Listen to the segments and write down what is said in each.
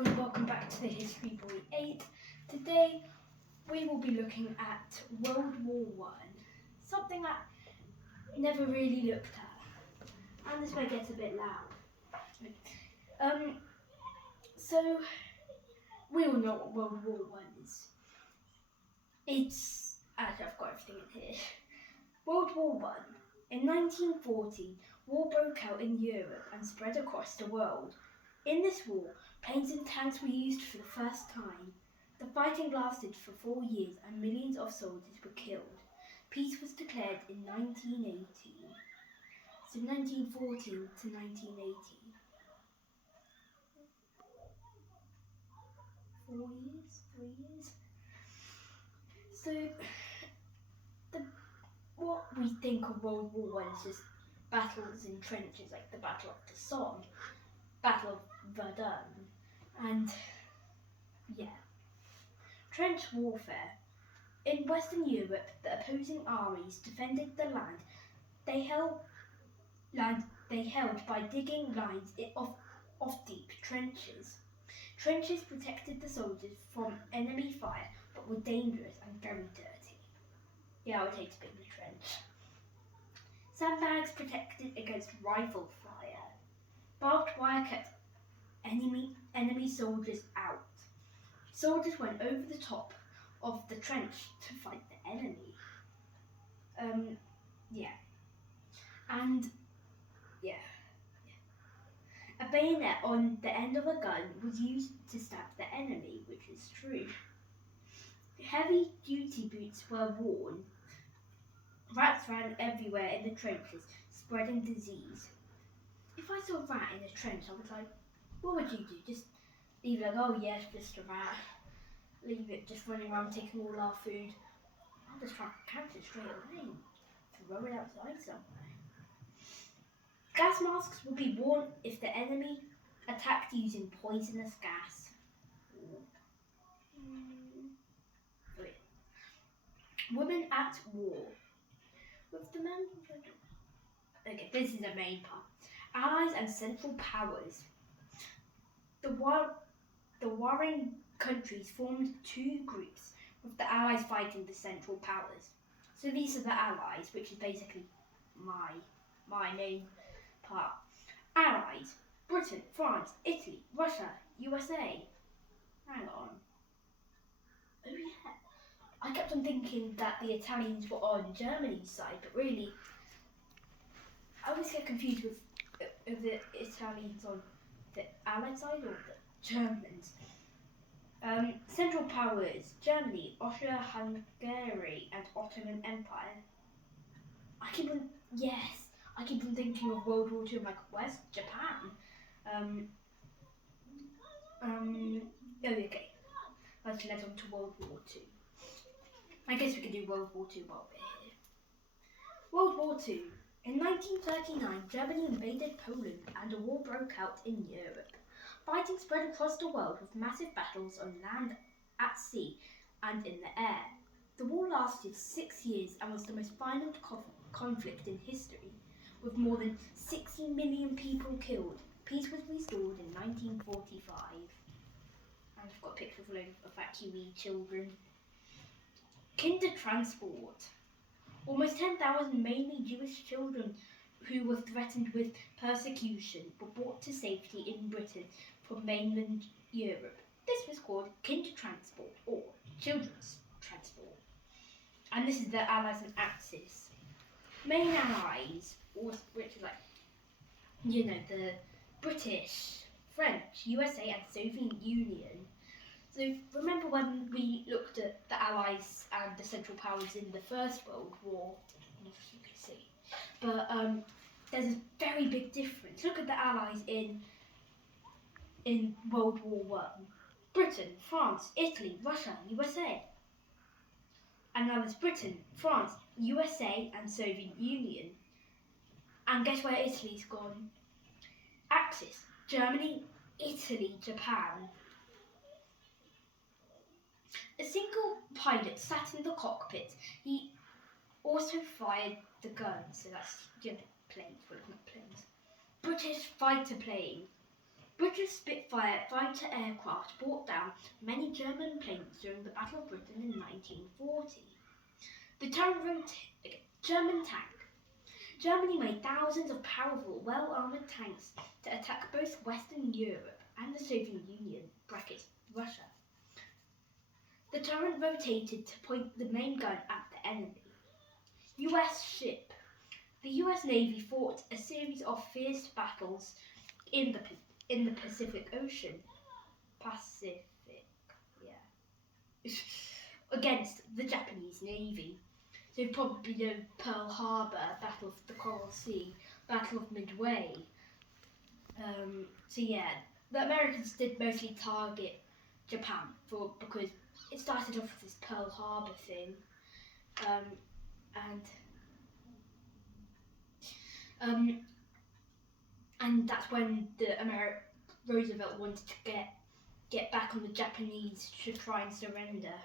everyone, welcome back to the History Boy 8. Today we will be looking at World War One, something I never really looked at, and this may get a bit loud. So we all know what World War One is. Actually, I've got everything in here. World War One. In 1940, war broke out in Europe and spread across the world. In this war, planes and tanks were used for the first time. The fighting lasted for 4 years and millions of soldiers were killed. Peace was declared in 1918. So 1914 to 1918. 4 years? 3 years? So, what we think of World War One is just battles in trenches, like the Battle of the Somme, Battle of Verdun, and trench warfare. In Western Europe, the opposing armies defended the land they held by digging lines of deep trenches. Trenches protected the soldiers from enemy fire, but were dangerous and very dirty. Yeah, I would hate to be in the trench. Sandbags protected against rifle fire. Barbed wire kept enemy soldiers out. Soldiers went over the top of the trench to fight the enemy. A bayonet on the end of a gun was used to stab the enemy, which is true. Heavy duty boots were worn. Rats ran everywhere in the trenches, spreading disease. If I saw a rat in a trench, I was like, what would you do? Just leave it like, oh yes, just a rat. Leave it just running around taking all our food. I'll just try to catch it straight away and throw it outside somewhere. Gas masks would be worn if the enemy attacked using poisonous gas. Women at war. With the men. Okay, this is the main part. Allies and Central Powers. The warring countries formed two groups, with the Allies fighting the Central Powers. So these are the Allies, which is basically my main part. Allies: Britain, France, Italy, Russia, USA. Hang on. Oh yeah. I kept on thinking that the Italians were on Germany's side, but really, I always get confused with the Italians on the Allied side or the Germans. Central Powers: Germany, Austria-Hungary, and Ottoman Empire. I keep on thinking of World War II. I'm like, where's Japan? Okay. Let's let on to World War II. I guess we could do World War II while we're here. World War II. In 1939, Germany invaded Poland and a war broke out in Europe. Fighting spread across the world with massive battles on land, at sea, and in the air. The war lasted 6 years and was the most violent conflict in history, with more than 60 million people killed. Peace was restored in 1945. And I've got a picture of a load of evacuee children. Kindertransport. Almost 10,000 mainly Jewish children who were threatened with persecution were brought to safety in Britain from mainland Europe. This was called Kindertransport or Children's Transport. And this is the Allies and Axis. Main allies, which is like, the British, French, USA and Soviet Union. So remember when we looked at the Allies and the Central Powers in the First World War? I don't know if you can see. But there's a very big difference. Look at the Allies in World War One. Britain, France, Italy, Russia, USA. And now there's Britain, France, USA and Soviet Union. And guess where Italy's gone? Axis: Germany, Italy, Japan. A single pilot sat in the cockpit. He also fired the guns, so that's planes, well, not planes. British fighter plane. British Spitfire fighter aircraft brought down many German planes during the Battle of Britain in 1940. The German tank. Germany made thousands of powerful, well-armoured tanks to attack both Western Europe and the Soviet Union (Russia). The turret rotated to point the main gun at the enemy. US ship. The US Navy fought a series of fierce battles in the Pacific Ocean. Against the Japanese Navy. So you probably know Pearl Harbor, Battle of the Coral Sea, Battle of Midway. The Americans did mostly target Japan because it started off with this Pearl Harbor thing, and that's when Roosevelt wanted to get back on the Japanese to try and surrender.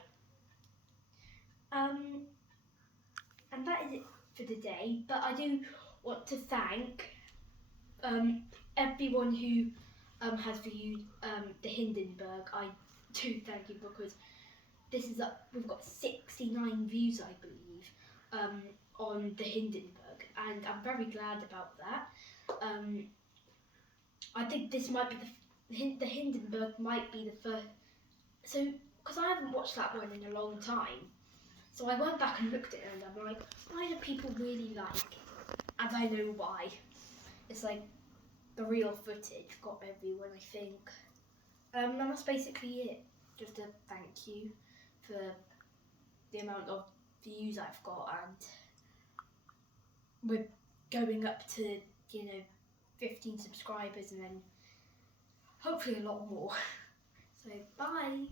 And that is it for today. But I do want to thank everyone who has viewed the Hindenburg. I do thank you because we've got 69 views, I believe, on the Hindenburg, and I'm very glad about that. I think this might be the Hindenburg might be the first. So, because I haven't watched that one in a long time, so I went back and looked at it, and I'm like, why do people really like it? And I know why. It's like the real footage got everyone, I think. And that's basically it. Just a thank you for the amount of views I've got, and we're going up to 15 subscribers, and then hopefully a lot more. So bye.